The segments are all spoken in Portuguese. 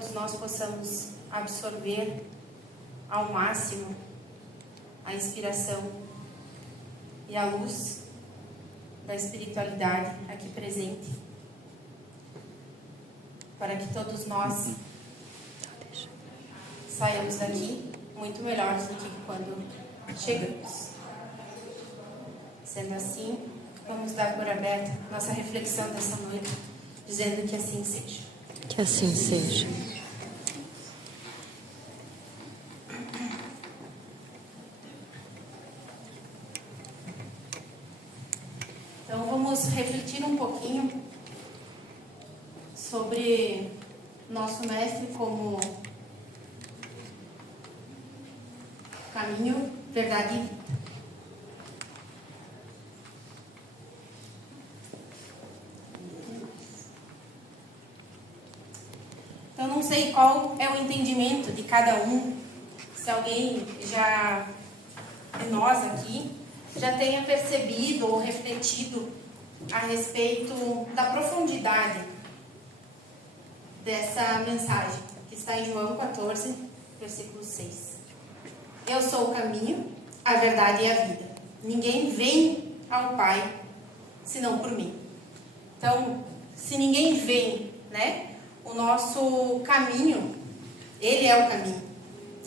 todos nós possamos absorver ao máximo a inspiração e a luz da espiritualidade aqui presente, para que todos nós saiamos daqui muito melhores do que quando chegamos. Sendo assim, vamos dar por aberta nossa reflexão dessa noite, dizendo que assim seja. Que assim seja. Então vamos refletir um pouquinho sobre nosso mestre como caminho, verdade e vida. Então não sei qual é o entendimento de cada um, se alguém já de nós aqui já tenha percebido ou refletido a respeito da profundidade dessa mensagem, que está em João 14, versículo 6. Eu sou o caminho, a verdade e a vida. Ninguém vem ao Pai, senão por mim. Então, se ninguém vem, né, o nosso caminho, Ele é o caminho,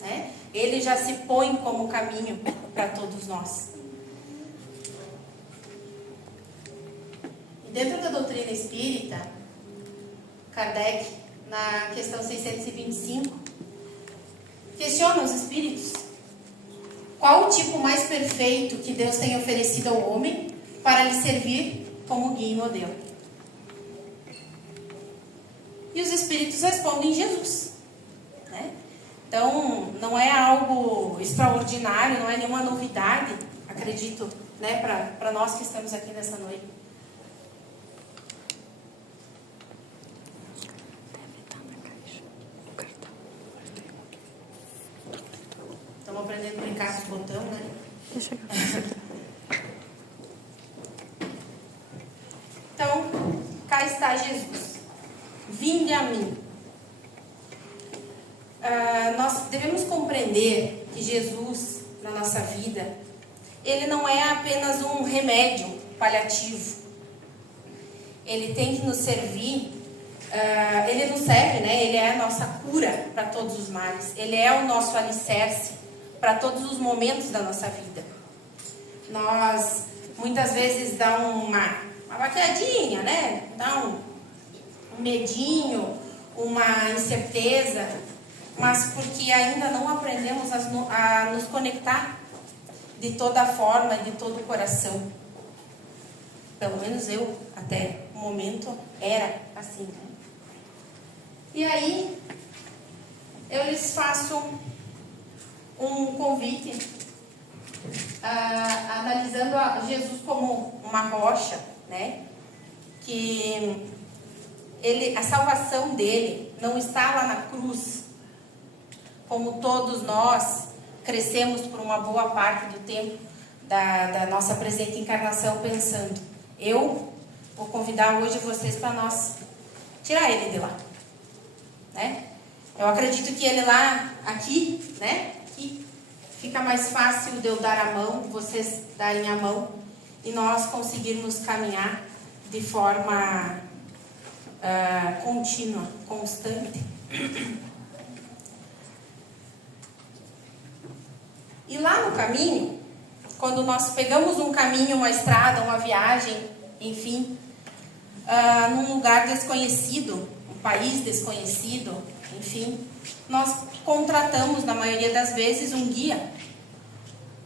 né? Ele já se põe como caminho para todos nós. E dentro da doutrina espírita, Kardec, na questão 625, questiona os espíritos: qual o tipo mais perfeito que Deus tem oferecido ao homem para lhe servir como guia e modelo? E os espíritos respondem: Jesus, né? Então, não é algo extraordinário, não é nenhuma novidade, acredito, né, para nós que estamos aqui nessa noite. Estamos aprendendo a brincar com os botões, né? Deixa eu... Então, cá está Jesus. Vinde a mim. Nós devemos compreender que Jesus, na nossa vida, Ele não é apenas um remédio paliativo. Ele tem que nos servir, Ele nos serve, né? Ele é a nossa cura para todos os males. Ele é o nosso alicerce para todos os momentos da nossa vida. Nós, muitas vezes, dá uma baqueadinha, né? Dá um medinho, uma incerteza, mas porque ainda não aprendemos a nos conectar de toda forma, de todo o coração. Pelo menos eu, até o momento, era assim, né? E aí, eu lhes faço um convite, analisando Jesus como uma rocha, né? Que a salvação dele não está lá na cruz, como todos nós crescemos por uma boa parte do tempo da nossa presente encarnação pensando: eu vou convidar hoje vocês para nós tirar ele de lá, né? Eu acredito que ele lá, aqui, né? Aqui fica mais fácil de eu dar a mão, vocês darem a mão e nós conseguirmos caminhar de forma contínua, constante. E lá no caminho, quando nós pegamos um caminho, uma estrada, uma viagem, enfim, num lugar desconhecido, um país desconhecido, enfim, nós contratamos, na maioria das vezes, um guia,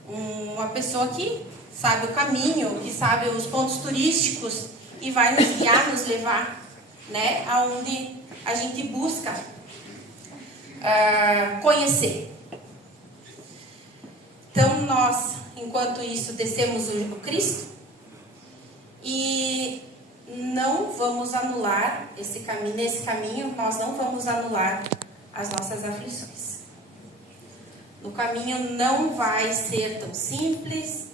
uma pessoa que sabe o caminho, que sabe os pontos turísticos e vai nos guiar, nos levar, né, aonde a gente busca conhecer. Então nós, enquanto isso, descemos o Cristo e não vamos anular esse caminho. Nesse caminho nós não vamos anular as nossas aflições. No caminho não vai ser tão simples,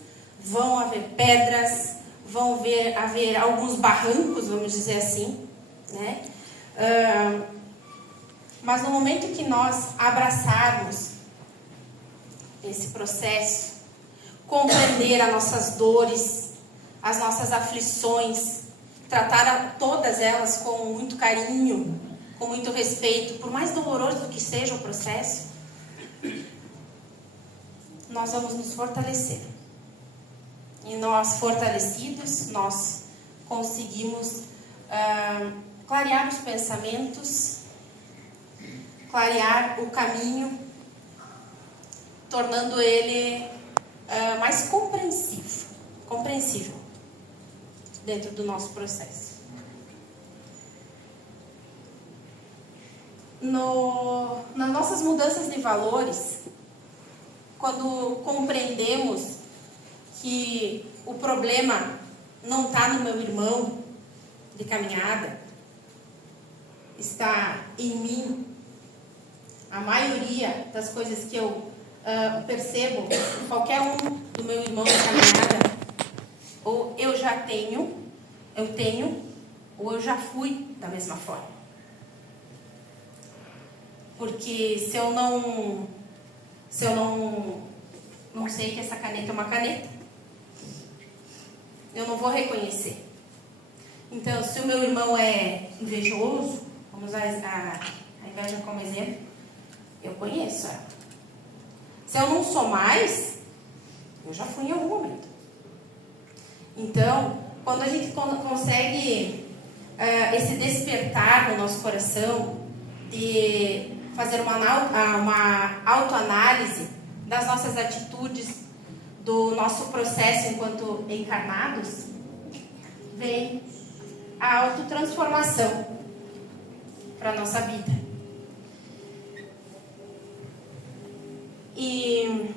vão haver pedras, vão haver alguns barrancos, vamos dizer assim, né? Mas no momento que nós abraçarmos esse processo, compreender as nossas dores, as nossas aflições, tratar todas elas com muito carinho, com muito respeito, por mais doloroso que seja o processo, nós vamos nos fortalecer. E nós, fortalecidos, nós conseguimos clarear os pensamentos, clarear o caminho, tornando ele mais compreensível dentro do nosso processo. Nas nossas mudanças de valores, quando compreendemos que o problema não está no meu irmão de caminhada, está em mim. A maioria das coisas que eu percebo, qualquer um do meu irmão de caminhada, ou eu tenho, ou eu já fui da mesma forma. Porque se eu não sei que essa caneta é uma caneta, eu não vou reconhecer. Então, se o meu irmão é invejoso, vamos usar a inveja como exemplo, eu conheço ela. Se eu não sou mais, eu já fui em algum momento. Então, quando a gente consegue esse despertar no nosso coração, de fazer uma autoanálise das nossas atitudes, do nosso processo enquanto encarnados, vem a autotransformação para a nossa vida. E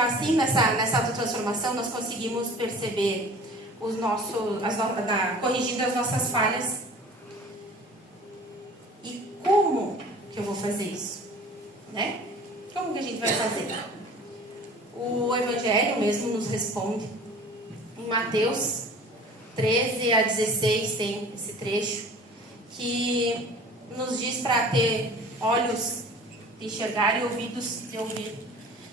assim, nessa autotransformação, nós conseguimos perceber corrigindo as nossas falhas. E como que eu vou fazer isso? Né? Como que a gente vai fazer? O Evangelho mesmo nos responde. Em Mateus 13 a 16 tem esse trecho que nos diz para ter olhos de enxergar e ouvidos de ouvir.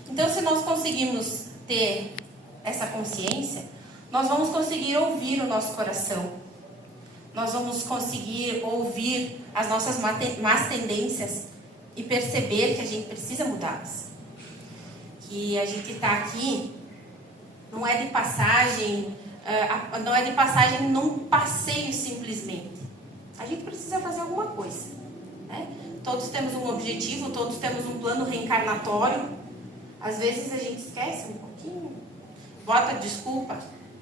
Então, se nós conseguimos ter essa consciência, nós vamos conseguir ouvir o nosso coração. Nós vamos conseguir ouvir as nossas más tendências e perceber que a gente precisa mudá-las. Que a gente está aqui, não é de passagem num passeio simplesmente. A gente precisa fazer alguma coisa, né? Todos temos um objetivo, todos temos um plano reencarnatório. Às vezes a gente esquece um pouquinho, bota desculpa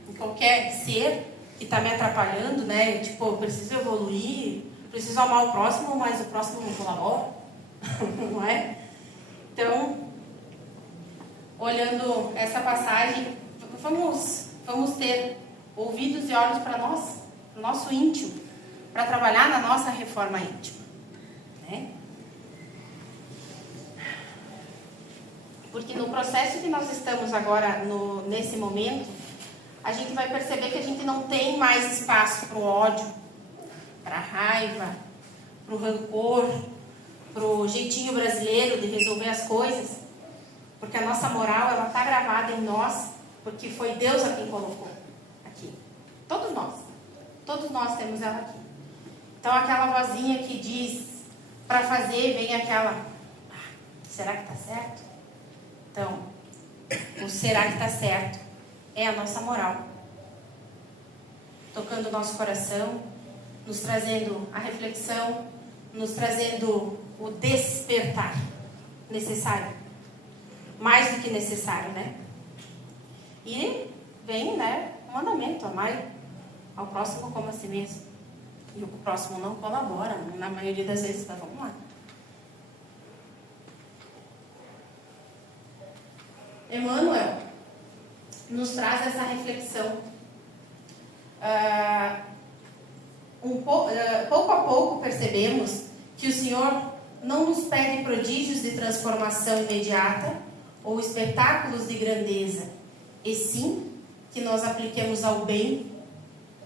em qualquer ser que está me atrapalhando, né? Tipo, eu preciso evoluir, preciso amar o próximo, mas o próximo não colabora, não é? Então, olhando essa passagem, vamos ter ouvidos e olhos para nós, para o nosso íntimo, para trabalhar na nossa reforma íntima, né? Porque no processo que nós estamos agora, nesse momento, a gente vai perceber que a gente não tem mais espaço para o ódio, para a raiva, para o rancor, para o jeitinho brasileiro de resolver as coisas, porque a nossa moral, ela está gravada em nós, porque foi Deus a quem colocou aqui. Todos nós temos ela aqui. Então, aquela vozinha que diz para fazer, vem aquela, será que está certo? Então, o será que está certo é a nossa moral, tocando o nosso coração, nos trazendo a reflexão, nos trazendo o despertar necessário, mais do que necessário, né? E vem, né, o mandamento: amar ao próximo como a si mesmo. E o próximo não colabora, na maioria das vezes, mas vamos lá. Emmanuel nos traz essa reflexão. Pouco a pouco percebemos que o Senhor não nos pede prodígios de transformação imediata ou espetáculos de grandeza, e sim que nós apliquemos ao bem,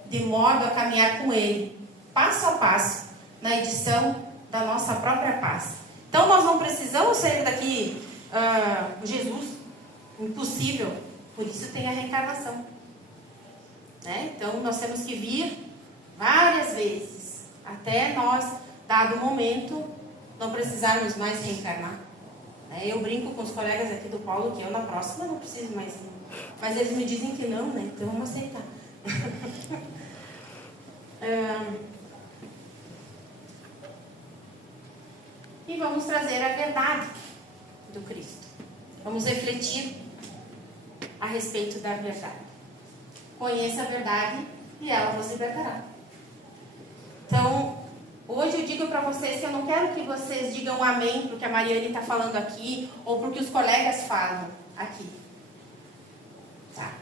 de modo a caminhar com Ele, passo a passo, na edição da nossa própria paz. Então nós não precisamos sair daqui, Jesus, impossível. Por isso tem a reencarnação. Né? Então nós temos que vir várias vezes, até nós, dado o momento, não precisarmos mais reencarnar. Eu brinco com os colegas aqui do Paulo que eu na próxima não preciso mais. Mas eles me dizem que não, né? Então vamos aceitar. E vamos trazer a verdade do Cristo. Vamos refletir a respeito da verdade. Conheça a verdade e ela vos libertará. Então, hoje eu digo para vocês que eu não quero que vocês digam amém para o que a Mariane está falando aqui ou para o que os colegas falam aqui. Tá?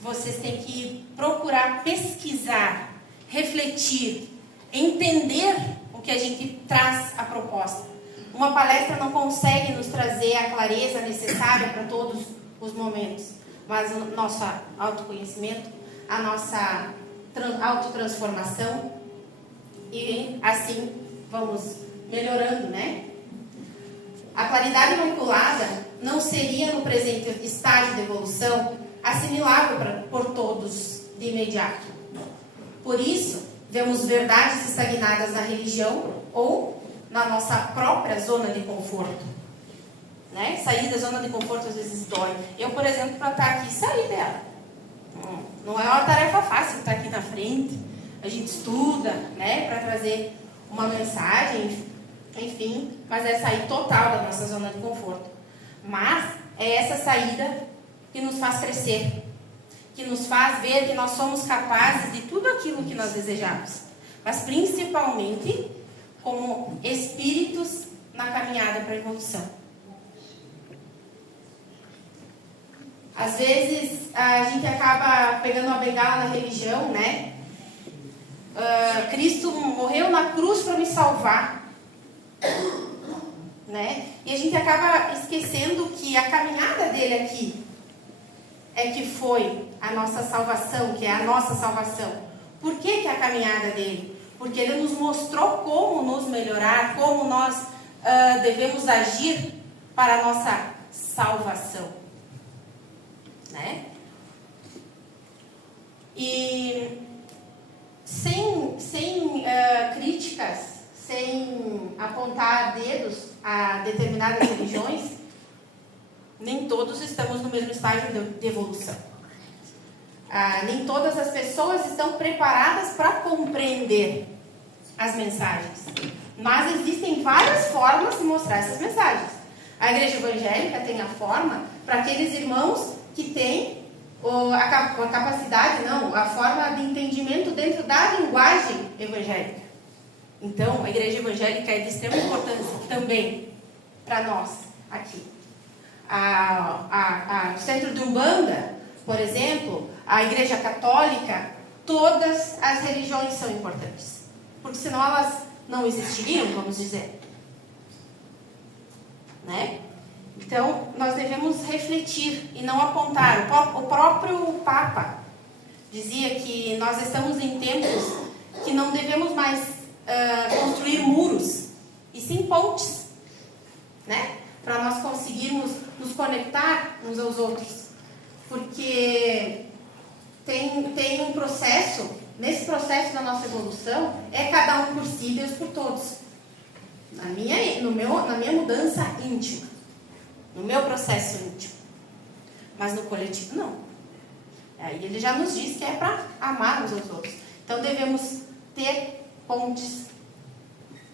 Vocês têm que procurar pesquisar, refletir, entender o que a gente traz a proposta. Uma palestra não consegue nos trazer a clareza necessária para todos os momentos, mas o nosso autoconhecimento, a nossa autotransformação, e assim vamos melhorando, né? A claridade imaculada não seria no presente estágio de evolução assimilável por todos de imediato. Por isso, vemos verdades estagnadas na religião ou na nossa própria zona de conforto. Né? Sair da zona de conforto às vezes dói. Eu, por exemplo, para estar aqui, sair dela. Não é uma tarefa fácil estar aqui na frente. A gente estuda, né, para trazer uma mensagem, enfim, mas é sair total da nossa zona de conforto. Mas é essa saída que nos faz crescer, que nos faz ver que nós somos capazes de tudo aquilo que nós desejamos, mas principalmente como espíritos na caminhada para a evolução. Às vezes a gente acaba pegando uma bengala na religião, né? Cristo morreu na cruz para me salvar, né? E a gente acaba esquecendo que a caminhada dele aqui é que foi a nossa salvação, que é a nossa salvação. Por que que é a caminhada dele? Porque ele nos mostrou como nos melhorar, como nós devemos agir para a nossa salvação, né? E sem críticas, sem apontar dedos a determinadas religiões, nem todos estamos no mesmo estágio de evolução. Nem todas as pessoas estão preparadas para compreender as mensagens. Mas existem várias formas de mostrar essas mensagens. A igreja evangélica tem a forma para aqueles irmãos que têm a capacidade, a forma de entendimento dentro da linguagem evangélica. Então, a igreja evangélica é de extrema importância também para nós aqui. O centro de Umbanda, por exemplo, a igreja católica, todas as religiões são importantes, porque senão elas não existiriam, vamos dizer, né? Então, nós devemos refletir e não apontar. O próprio Papa dizia que nós estamos em tempos que não devemos mais construir muros, e sim pontes, né? Para nós conseguirmos nos conectar uns aos outros. Porque tem um processo, nesse processo da nossa evolução, é cada um por si, Deus por todos. Na minha mudança íntima, no meu processo íntimo. Mas no coletivo, não. Aí ele já nos diz que é para amar uns aos outros. Então devemos ter pontes,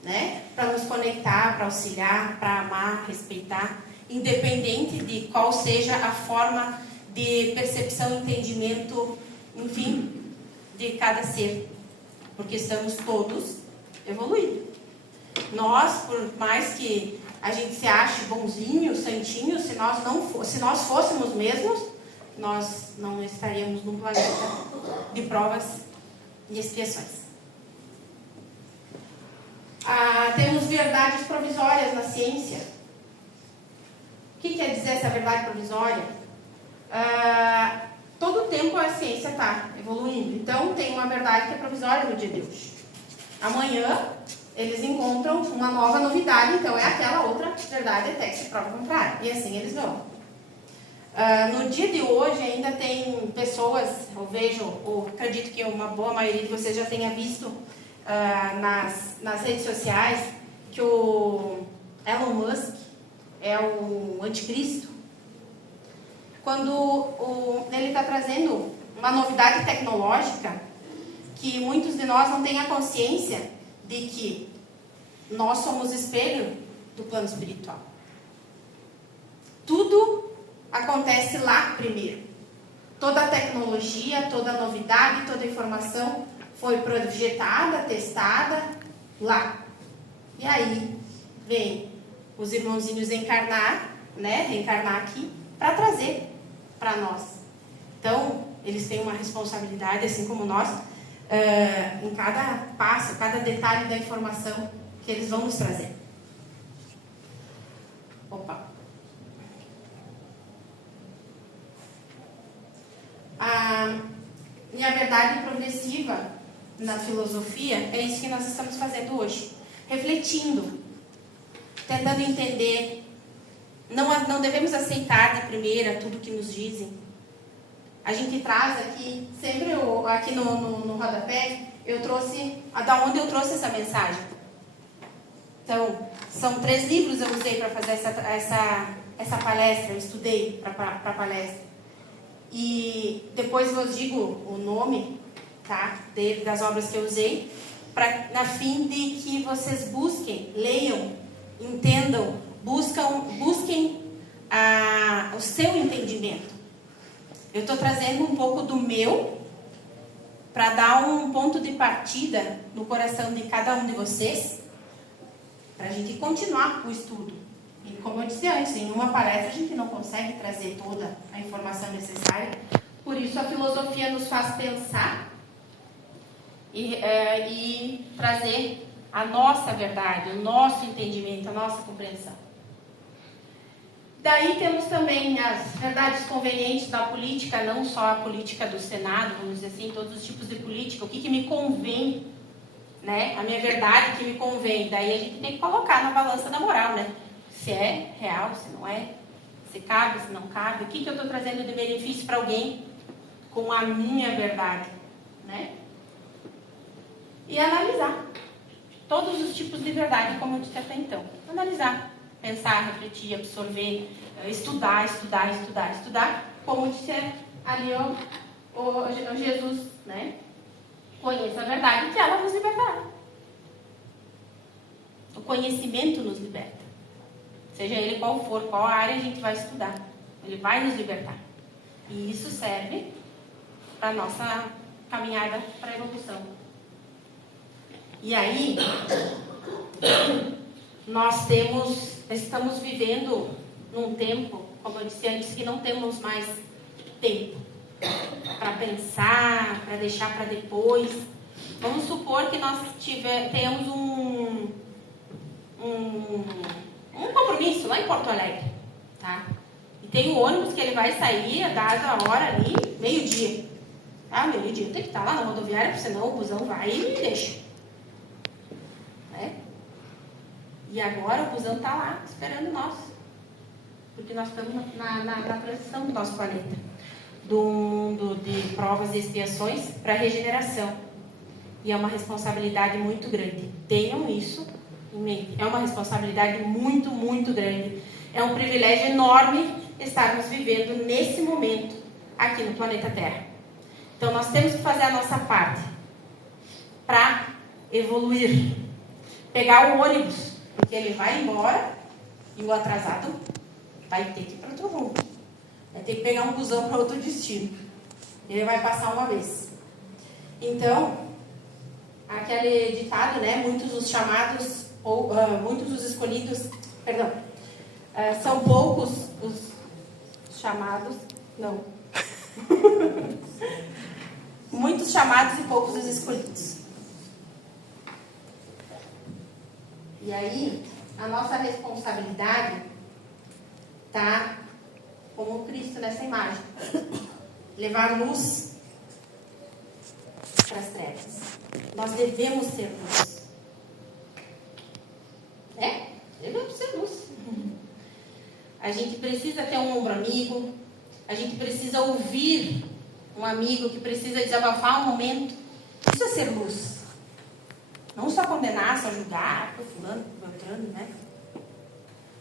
né? Para nos conectar, para auxiliar, para amar, respeitar, independente de qual seja a forma de percepção, entendimento, enfim, de cada ser. Porque estamos todos evoluindo. Nós, por mais que a gente se ache bonzinho, santinho, se nós fôssemos mesmos, nós não estaríamos num planeta de provas e expiações. Temos verdades provisórias na ciência. O que quer dizer essa verdade provisória? Todo o tempo a ciência está evoluindo. Então, tem uma verdade que é provisória no dia de hoje. Amanhã eles encontram uma nova novidade, então é aquela outra verdade até que se prova contrária. E assim eles vão. No dia de hoje ainda tem pessoas, eu vejo, ou acredito que uma boa maioria de vocês já tenha visto nas redes sociais, que o Elon Musk é o anticristo. Quando ele está trazendo uma novidade tecnológica, que muitos de nós não têm a consciência de que nós somos espelho do plano espiritual. Tudo acontece lá primeiro. Toda a tecnologia, toda a novidade, toda a informação foi projetada, testada lá. E aí vem os irmãozinhos reencarnar aqui para trazer para nós. Então, eles têm uma responsabilidade, assim como nós, em cada passo, cada detalhe da informação que eles vão nos trazer. Opa! E a verdade progressiva na filosofia é isso que nós estamos fazendo hoje. Refletindo, tentando entender. Não devemos aceitar de primeira tudo que nos dizem. A gente traz aqui, sempre aqui no rodapé, eu trouxe, da onde eu trouxe essa mensagem. Então, são 3 livros eu usei para fazer essa palestra, eu estudei para a palestra. E depois eu digo o nome, tá, das obras que eu usei, na fim de que vocês busquem, leiam, entendam, busquem o seu entendimento. Eu estou trazendo um pouco do meu para dar um ponto de partida no coração de cada um de vocês, para a gente continuar o estudo. E como eu disse antes, em uma palestra a gente não consegue trazer toda a informação necessária. Por isso a filosofia nos faz pensar e trazer a nossa verdade, o nosso entendimento, a nossa compreensão. Daí temos também as verdades convenientes da política, não só a política do Senado, vamos dizer assim, todos os tipos de política, o que me convém, né? A minha verdade que me convém. Daí a gente tem que colocar na balança da moral, né? Se é real, se não é, se cabe, se não cabe, o que eu estou trazendo de benefício para alguém com a minha verdade, né? E analisar todos os tipos de verdade, como eu disse até então. Analisar, pensar, refletir, absorver, estudar, como disse ali o Jesus, né? Conheça a verdade que ela nos libertará. O conhecimento nos liberta. Seja ele qual for, qual área a gente vai estudar. Ele vai nos libertar. E isso serve para a nossa caminhada para a evolução. E aí, nós estamos vivendo num tempo, como eu disse antes, que não temos mais tempo para pensar, para deixar para depois. Vamos supor que nós tenhamos um compromisso lá em Porto Alegre, tá? E tem um ônibus que ele vai sair a dada hora ali, meio-dia. Ah, meio-dia tem que estar lá na rodoviária, porque senão o busão vai e me deixa. Né? E agora o busão está lá, esperando nós. Porque nós estamos na transição do nosso planeta. Do mundo de provas e expiações para regeneração. E é uma responsabilidade muito grande. Tenham isso em mente. É uma responsabilidade muito, muito grande. É um privilégio enorme estarmos vivendo nesse momento aqui no planeta Terra. Então nós temos que fazer a nossa parte para evoluir. Pegar o ônibus, porque ele vai embora e o atrasado vai ter que ir para outro rumo. Vai ter que pegar um busão para outro destino. Ele vai passar uma vez. Então, aquele ditado, né? Muitos os chamados, muitos os escolhidos, são poucos os chamados, não. Muitos chamados e poucos os escolhidos. E aí, a nossa responsabilidade está como Cristo nessa imagem. Levar luz para as trevas. Nós devemos ser luz. A gente precisa ter um ombro amigo. A gente precisa ouvir um amigo que precisa desabafar um momento. Isso é ser luz. Não só condenar, só julgar, fulano, beltrano, né?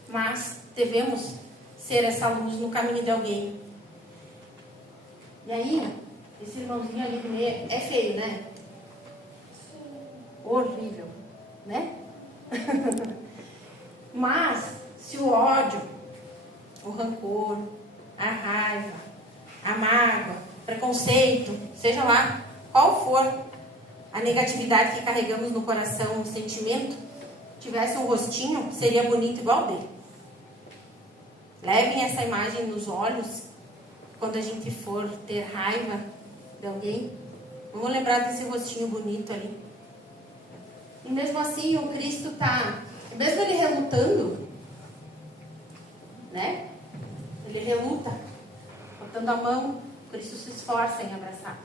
Mas devemos ser essa luz no caminho de alguém. E aí, esse irmãozinho ali do meio é feio, né? Horrível, né? Mas, se o ódio, o rancor, a raiva, a mágoa, preconceito, seja lá qual for a negatividade que carregamos no coração, no sentimento, tivesse um rostinho, seria bonito igual dele. Levem essa imagem nos olhos quando a gente for ter raiva de alguém. Vamos lembrar desse rostinho bonito ali. E mesmo assim, o Cristo está, mesmo ele relutando, né? Ele reluta, botando a mão, Cristo se esforça em abraçar.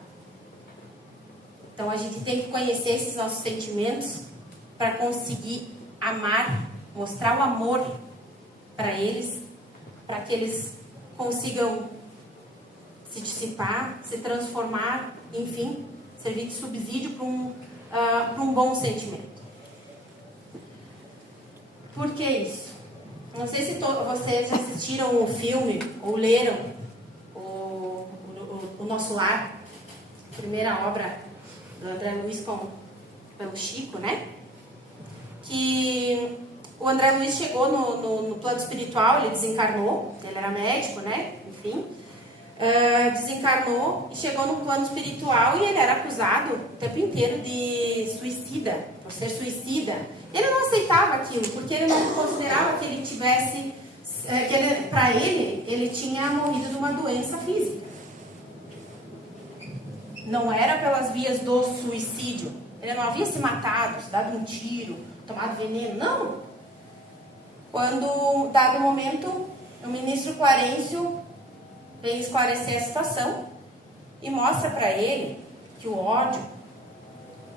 Então, a gente tem que conhecer esses nossos sentimentos para conseguir amar, mostrar o amor para eles, para que eles consigam se dissipar, se transformar, enfim, servir de subsídio para um bom sentimento. Por que isso? Não sei se vocês já assistiram o filme ou leram o Nosso Lar, primeira obra do André Luiz pelo Chico, né? Que o André Luiz chegou no plano espiritual, ele desencarnou, ele era médico, né? Enfim, desencarnou e chegou no plano espiritual e ele era acusado o tempo inteiro de suicida, por ser suicida. Ele não aceitava aquilo, porque ele não considerava que ele tivesse, para ele tinha morrido de uma doença física. Não era pelas vias do suicídio. Ele não havia se matado, se dado um tiro, tomado veneno, não. Quando, dado o momento, o ministro Clarencio vem esclarecer a situação e mostra para ele que o ódio,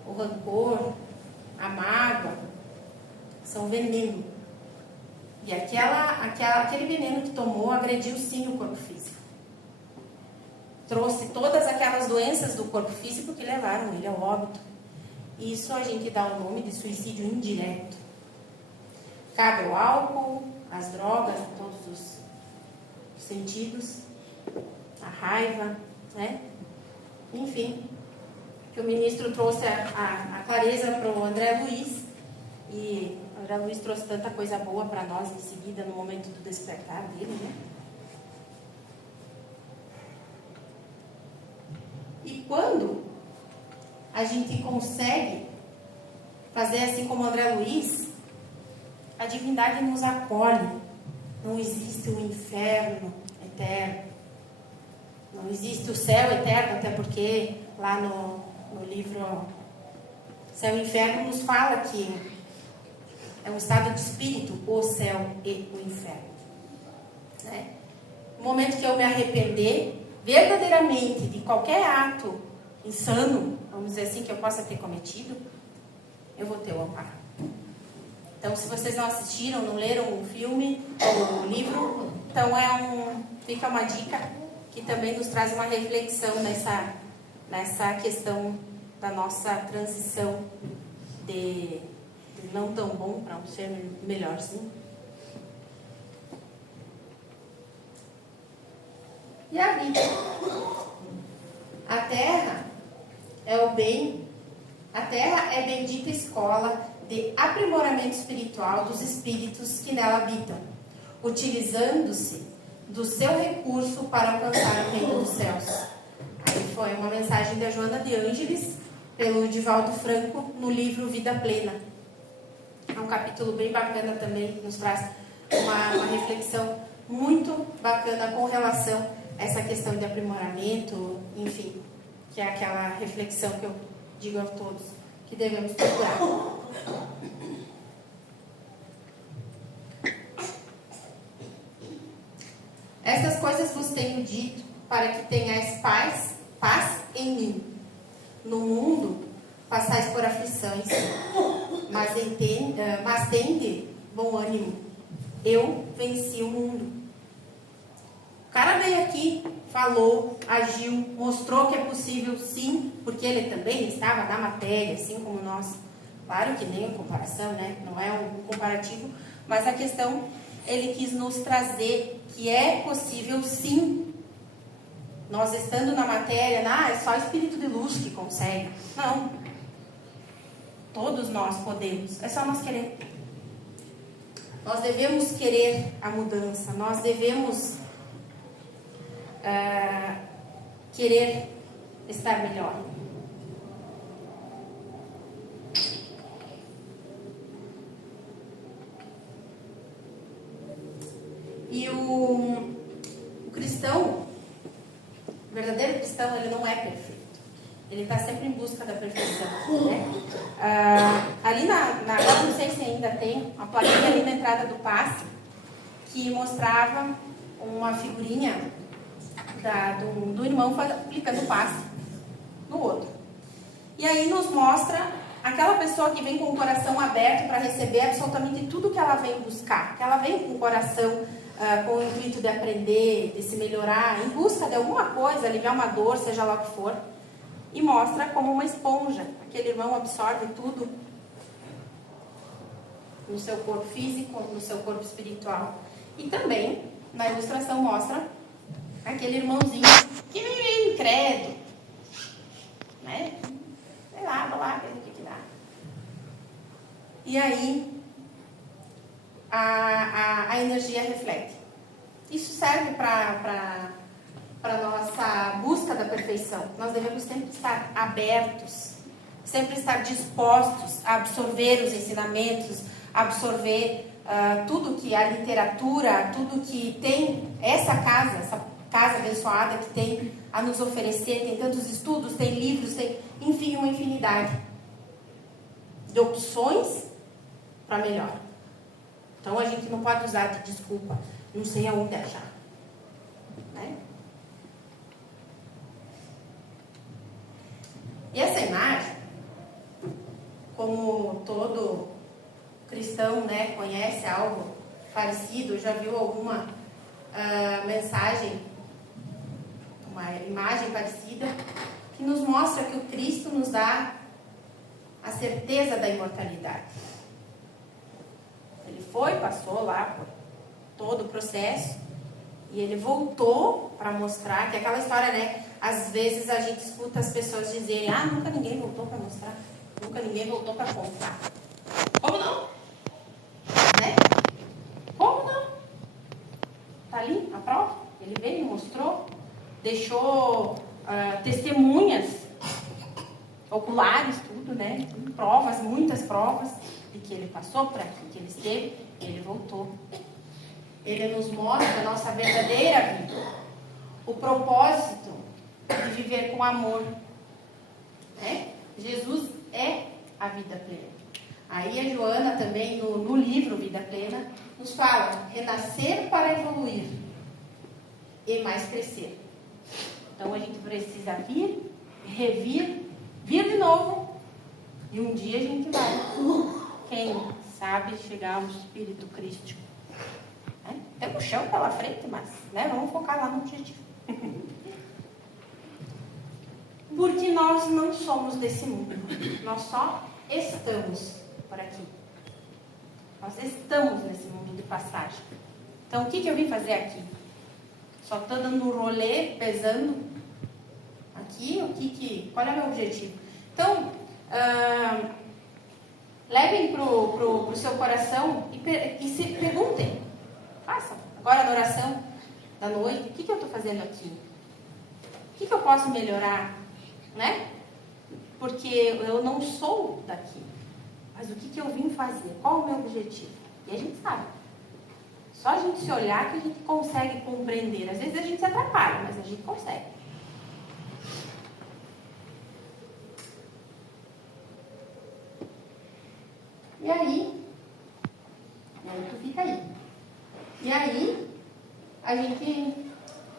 o rancor, a mágoa são veneno. E aquele veneno que tomou agrediu sim o corpo físico. Trouxe todas aquelas doenças do corpo físico que levaram ele ao óbito. Isso a gente dá o nome de suicídio indireto. Cabe ao álcool, às drogas, em todos os sentidos, a raiva, né? Enfim, que o ministro trouxe a clareza para o André Luiz, e o André Luiz trouxe tanta coisa boa para nós em seguida, no momento do despertar dele, né? E quando a gente consegue fazer assim como o André Luiz, a divindade nos acolhe. Não existe o inferno eterno. Não existe o céu eterno, até porque lá no livro Céu e Inferno nos fala que é um estado de espírito, o céu e o inferno. Né? No momento que eu me arrepender verdadeiramente de qualquer ato insano, vamos dizer assim, que eu possa ter cometido, eu vou ter o amparo. Então, se vocês não assistiram, não leram o filme ou o livro, então fica uma dica que também nos traz uma reflexão nessa questão da nossa transição de não tão bom para um ser melhorzinho. E a vida? A terra é o bem, a terra é bendita escola de aprimoramento espiritual dos espíritos que nela habitam, utilizando-se do seu recurso para alcançar o reino dos céus. Aí foi uma mensagem da Joana de Ângeles, pelo Divaldo Franco, no livro Vida Plena. É um capítulo bem bacana também, que nos traz uma reflexão muito bacana com relação a essa questão de aprimoramento, enfim, que é aquela reflexão que eu digo a todos que devemos procurar. Estas coisas vos tenho dito, para que tenhais paz em mim. No mundo passais por aflições, mas tende bom ânimo. Eu venci o mundo. O cara veio aqui, falou, agiu, mostrou que é possível sim, porque ele também estava na matéria, assim como nós. Claro que nem a comparação, né? Não é um comparativo, mas a questão, ele quis nos trazer que é possível sim. Nós estando na matéria, é só espírito de luz que consegue. Não. Todos nós podemos, é só nós querer. Nós devemos querer a mudança, nós devemos querer estar melhor. E o cristão, o verdadeiro cristão, ele não é perfeito. Ele está sempre em busca da perfeição, né? Ali agora não sei se ainda tem, uma plaquinha ali na entrada do passe, que mostrava uma figurinha do irmão aplicando o passe no outro. E aí nos mostra aquela pessoa que vem com o coração aberto para receber absolutamente tudo que ela vem buscar. Que ela vem com o coração com o intuito de aprender, de se melhorar, em busca de alguma coisa, aliviar uma dor, seja lá o que for. E mostra como uma esponja. Aquele irmão absorve tudo no seu corpo físico, no seu corpo espiritual. E também, na ilustração, mostra aquele irmãozinho que meio incrédulo, né? Sei lá, vou lá ver o que dá. E aí, a energia reflete. Isso serve para a nossa busca da perfeição. Nós devemos sempre estar abertos, sempre estar dispostos a absorver os ensinamentos, a absorver tudo que a literatura, tudo que tem essa casa abençoada que tem a nos oferecer. Tem tantos estudos, tem livros, tem, enfim, uma infinidade de opções para melhor. Então a gente não pode usar de desculpa, não sei aonde achar, né? E essa imagem, como todo cristão, né, conhece algo parecido, já viu alguma mensagem, uma imagem parecida, que nos mostra que o Cristo nos dá a certeza da imortalidade. Ele passou lá por todo o processo e ele voltou para mostrar que aquela história, né? Às vezes a gente escuta as pessoas dizerem: nunca ninguém voltou para mostrar, nunca ninguém voltou para contar. Como não? Né? Como não? Tá ali a prova. Ele veio, mostrou, deixou testemunhas oculares, tudo, né? Provas, muitas provas de que ele passou por aqui, que ele esteve, e ele voltou. Ele nos mostra a nossa verdadeira vida, o propósito de viver com amor, né? Jesus é a vida plena. Aí a Joana também, no livro Vida Plena, nos fala: renascer para evoluir e mais crescer. Então a gente precisa vir, revir, vir de novo, e um dia a gente vai, quem sabe, chegar ao Espírito Crístico. Tem um chão pela frente, mas vamos focar lá no objetivo. Porque nós não somos desse mundo, nós só estamos por aqui. Nós estamos nesse mundo de passagem. Então, o que eu vim fazer aqui? Só estou dando um rolê, pesando aqui, qual é o meu objetivo? Então, levem para o seu coração e se perguntem. Façam. Agora na oração da noite, o que eu estou fazendo aqui? O que eu posso melhorar? Né? Porque eu não sou daqui. Mas o que eu vim fazer? Qual o meu objetivo? E a gente sabe. Só a gente se olhar que a gente consegue compreender. Às vezes a gente se atrapalha, mas a gente consegue. E aí tu fica aí. E aí, a gente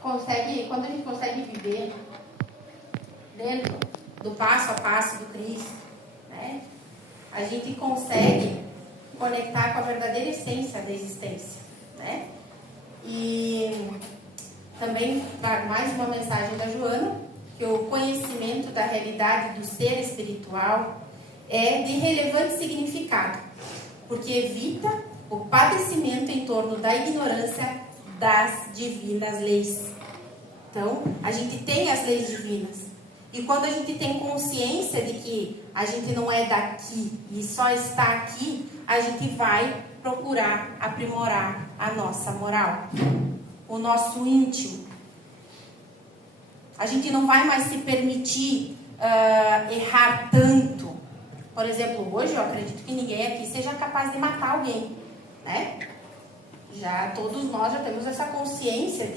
consegue, quando a gente consegue viver dentro do passo a passo do Cristo, né? A gente consegue conectar com a verdadeira essência da existência, né? E também trago mais uma mensagem da Joana, que o conhecimento da realidade do ser espiritual é de relevante significado, porque evita o padecimento em torno da ignorância das divinas leis. Então, a gente tem as leis divinas. E quando a gente tem consciência de que a gente não é daqui e só está aqui, a gente vai procurar aprimorar a nossa moral, o nosso íntimo. A gente não vai mais se permitir errar tanto. Por exemplo, hoje eu acredito que ninguém aqui seja capaz de matar alguém, né? Todos nós já temos essa consciência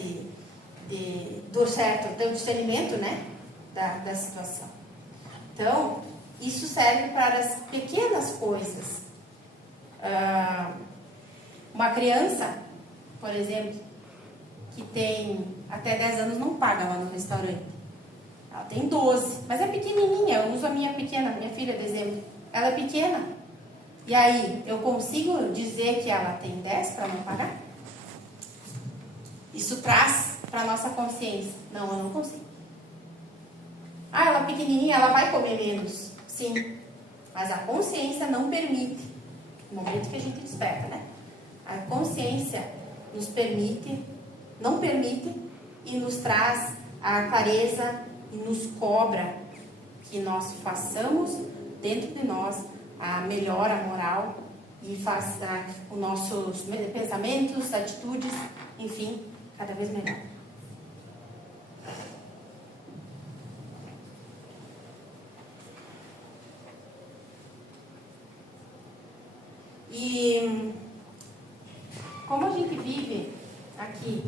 do certo, do discernimento, né? Da situação. Então, isso serve para as pequenas coisas. Uma criança, por exemplo, que tem até 10 anos não paga lá no restaurante. Ela tem 12, mas é pequenininha. Eu uso a minha filha de exemplo. Ela é pequena. E aí, eu consigo dizer que ela tem 10 para não pagar? Isso traz para a nossa consciência. Não, eu não consigo. Ela é pequenininha, ela vai comer menos. Sim, mas a consciência não permite. No momento que a gente desperta, né? A consciência nos permite, não permite e nos traz a clareza e nos cobra que nós façamos dentro de nós a melhora moral e faça os nossos pensamentos, atitudes, enfim, cada vez melhor. E como a gente vive aqui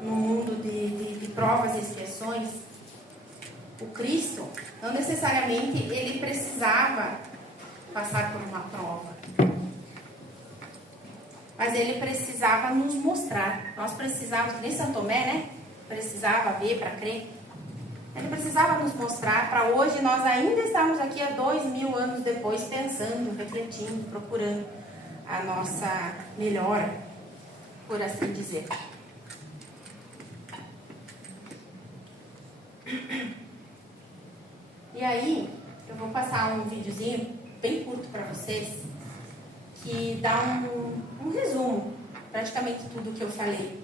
no mundo de provas e expiações, o Cristo, não necessariamente ele precisava passar por uma prova, mas ele precisava nos mostrar. Nós precisávamos, nem São Tomé, né? Precisava ver para crer. Ele precisava nos mostrar para hoje nós ainda estamos aqui há 2000 anos depois pensando, refletindo, procurando a nossa melhora, por assim dizer. E aí, eu vou passar um videozinho bem curto para vocês, que dá um resumo, praticamente tudo que eu falei.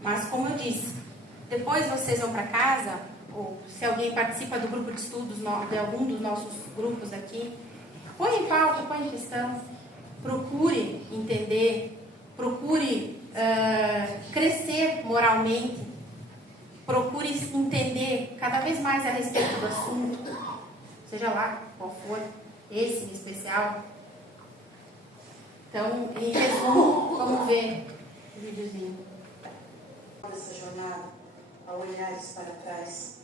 Mas como eu disse, depois vocês vão para casa, ou se alguém participa do grupo de estudos, de algum dos nossos grupos aqui, põe em pauta, põe em questão, procure entender, procure crescer moralmente, procure entender cada vez mais a respeito do assunto, seja lá qual for, esse em especial. Então, em resumo, vamos ver o videozinho. Nessa jornada, ao olhares para trás,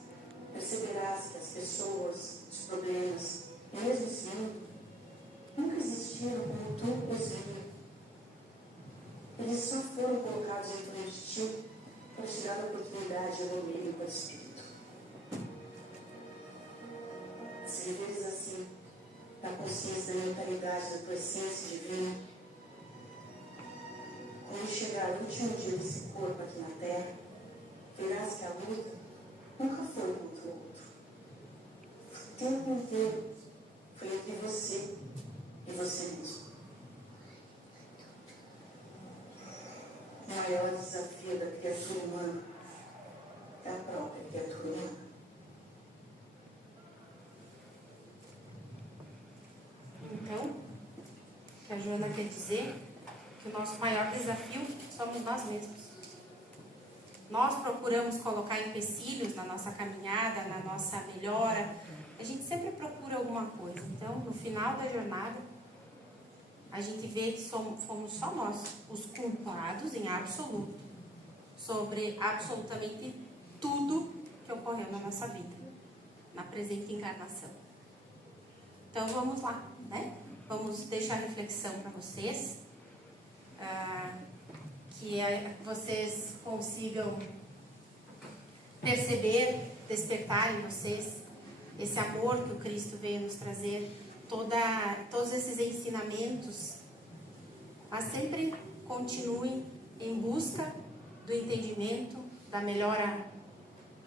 perceberás que as pessoas, os problemas, e mesmo esse mundo, nunca existiram como tu os viu. Eles só foram colocados em frente de ti para te dar a oportunidade de evoluir com o Espírito. Se viveres assim, na consciência da mentalidade da tua essência divina, quando chegar o último dia desse corpo aqui na Terra, verás que a luta nunca foi contra o outro. O tempo inteiro foi entre você e você mesmo. O maior desafio da criatura humana é a própria criatura humana. Então, o que a Joana quer dizer que o nosso maior desafio somos nós mesmos. Nós procuramos colocar empecilhos na nossa caminhada, na nossa melhora. A gente sempre procura alguma coisa. Então, no final da jornada, a gente vê que fomos só nós os culpados em absoluto sobre absolutamente tudo que ocorreu na nossa vida, na presente encarnação. Então, vamos lá, né? Vamos deixar a reflexão para vocês. Que vocês consigam perceber, despertar em vocês esse amor que o Cristo veio nos trazer, todos esses ensinamentos, mas sempre continuem em busca do entendimento, da melhora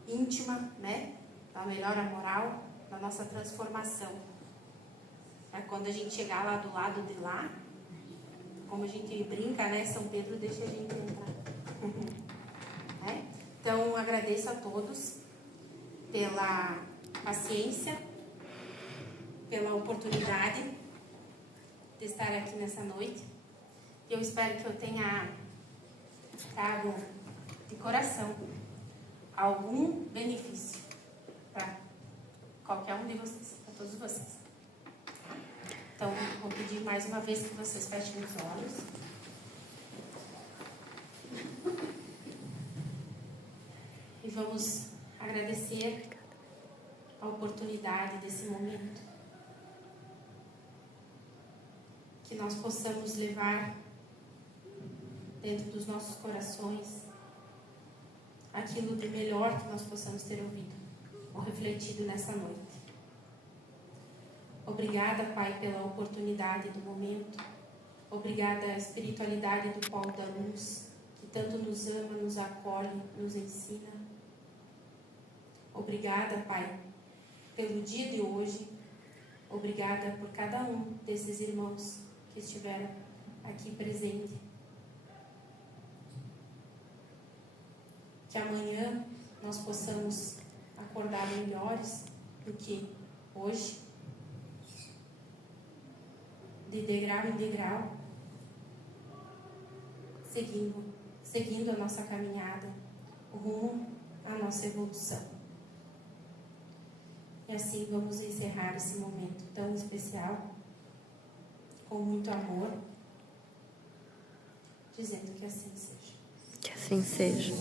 íntima, né? Da melhora moral, da nossa transformação. Para quando a gente chegar lá do lado de lá, como a gente brinca, né? São Pedro deixa a gente entrar. Então, agradeço a todos pela paciência, pela oportunidade de estar aqui nessa noite. Eu espero que eu tenha trago de coração algum benefício para qualquer um de vocês, para todos vocês. Então, vou pedir mais uma vez que vocês fechem os olhos. E vamos agradecer a oportunidade desse momento. Que nós possamos levar dentro dos nossos corações aquilo de melhor que nós possamos ter ouvido ou refletido nessa noite. Obrigada, Pai, pela oportunidade do momento. Obrigada à espiritualidade do Paulo da Luz, que tanto nos ama, nos acolhe, nos ensina. Obrigada, Pai, pelo dia de hoje. Obrigada por cada um desses irmãos que estiveram aqui presente. Que amanhã nós possamos acordar melhores do que hoje, de degrau em degrau, seguindo a nossa caminhada, rumo à nossa evolução. E assim vamos encerrar esse momento tão especial, com muito amor, dizendo que assim seja. Que assim seja.